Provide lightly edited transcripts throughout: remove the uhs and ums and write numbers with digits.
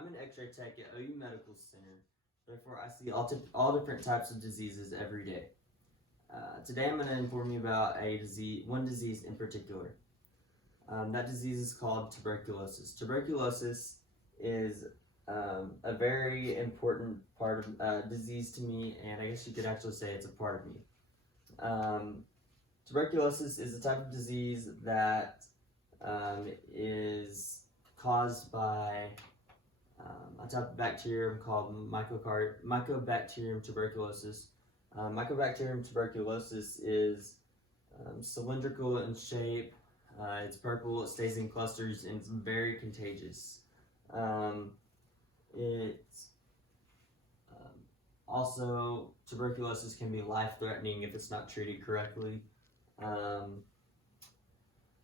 I'm an X-ray tech at OU Medical Center. Therefore, I see all different types of diseases every day. Today, I'm going to inform you about one disease in particular. That disease is called tuberculosis. Tuberculosis is a very important part of disease to me, and I guess you could actually say it's a part of me. Tuberculosis is a type of disease that is caused by a type of bacterium called Mycobacterium tuberculosis. Mycobacterium tuberculosis is cylindrical in shape. It's purple, it stays in clusters, and it's very contagious. Also, tuberculosis can be life-threatening if it's not treated correctly.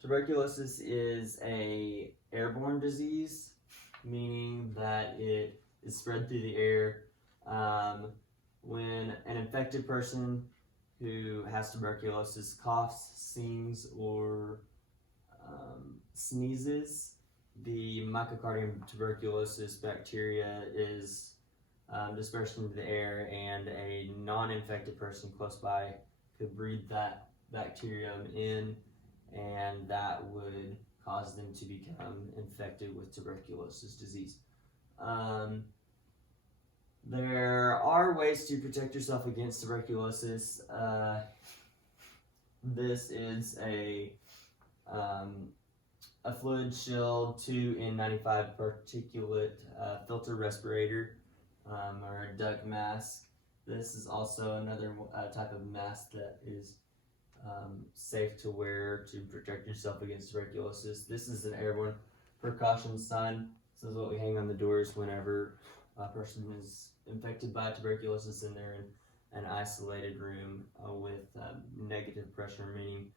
Tuberculosis is an airborne disease, meaning that it is spread through the air. When an infected person who has tuberculosis coughs, sings, or sneezes, the Mycobacterium tuberculosis bacteria is dispersed into the air, and a non-infected person close by could breathe that bacterium in, and that would cause them to become infected with tuberculosis disease. There are ways to protect yourself against tuberculosis. This is a fluid shield 2N95 particulate filter respirator, or a duck mask. This is also another type of mask that is safe to wear to protect yourself against tuberculosis. This is an airborne precaution sign. This is what we hang on the doors whenever a person is infected by tuberculosis and they're in an isolated room with negative pressure, meaning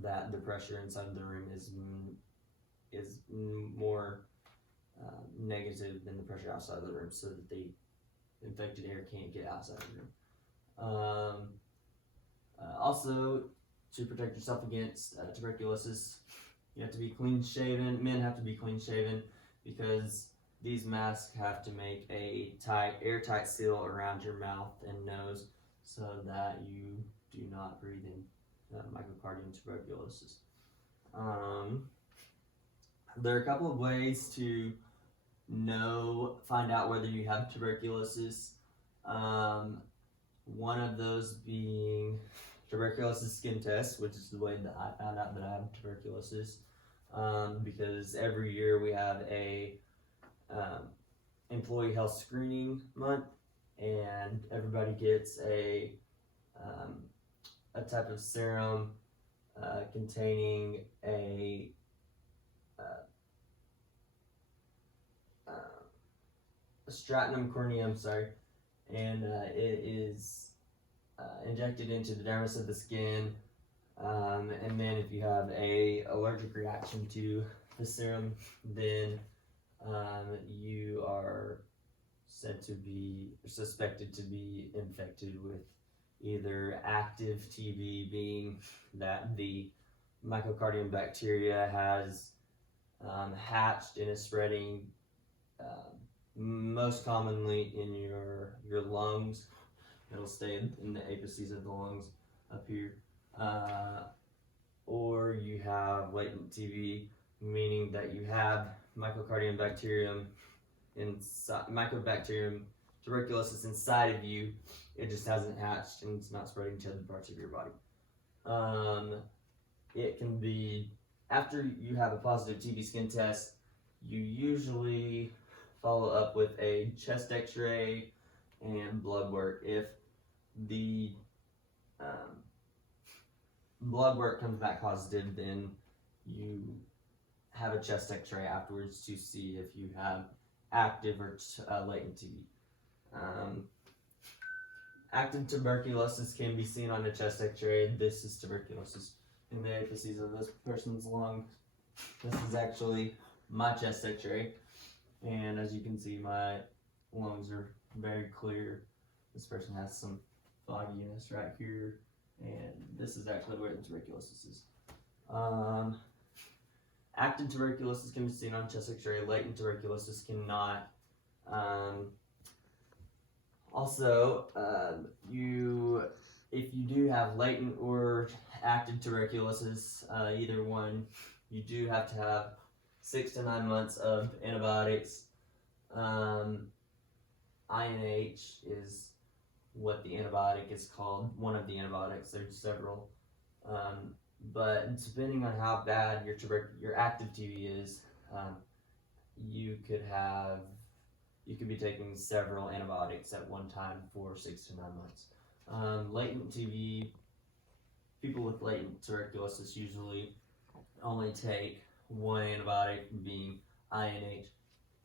that the pressure inside the room is more negative than the pressure outside the room, so that the infected air can't get outside the room. Also, to protect yourself against tuberculosis, you have to be clean shaven. Men have to be clean shaven because these masks have to make a airtight seal around your mouth and nose so that you do not breathe in Mycobacterium tuberculosis. There are a couple of ways to find out whether you have tuberculosis. One of those being tuberculosis skin test, which is the way that I found out that I have tuberculosis, because every year we have a employee health screening month, and everybody gets a type of serum containing a stratagem corneum, and it is injected into the dermis of the skin, and then if you have a allergic reaction to the serum, then you are suspected to be infected with either active TB, being that the Mycobacterium bacteria has hatched and is spreading most commonly in your lungs. It'll stay in the apices of the lungs up here. Or you have latent TB, meaning that you have Mycobacterium tuberculosis inside of you. It just hasn't hatched and it's not spreading to other parts of your body. It can be, after you have a positive TB skin test, you usually follow up with a chest x-ray and blood work. If the blood work comes back positive, then you have a chest x-ray afterwards to see if you have active or latent TB. Active tuberculosis can be seen on a chest x-ray. This is tuberculosis in the apices of this person's lung. This is actually my chest x-ray, and as you can see, my lungs are very clear. This person has some fogginess right here, and this is actually where the tuberculosis is. Active tuberculosis can be seen on chest x-ray. Latent tuberculosis cannot. Also, if you do have latent or active tuberculosis, either one, you do have to have 6 to 9 months of antibiotics. INH is what the antibiotic is called, one of the antibiotics. There's several, but depending on how bad your active TB is, you could be taking several antibiotics at one time for 6 to 9 months. Latent TB, people with latent tuberculosis usually only take one antibiotic, being INH,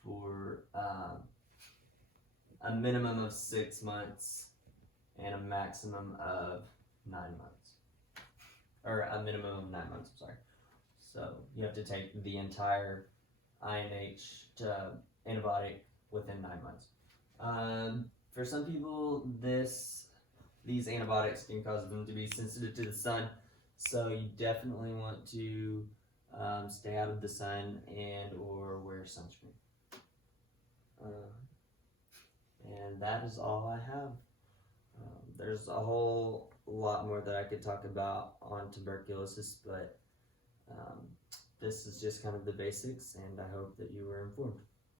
for a minimum of 6 months and a maximum of 9 months. Or a minimum of 9 months, I'm sorry. So you have to take the entire INH antibiotic within 9 months. For some people, these antibiotics can cause them to be sensitive to the sun, so you definitely want to stay out of the sun and or wear sunscreen. And that is all I have. There's a whole lot more that I could talk about on tuberculosis, but this is just kind of the basics, and I hope that you were informed.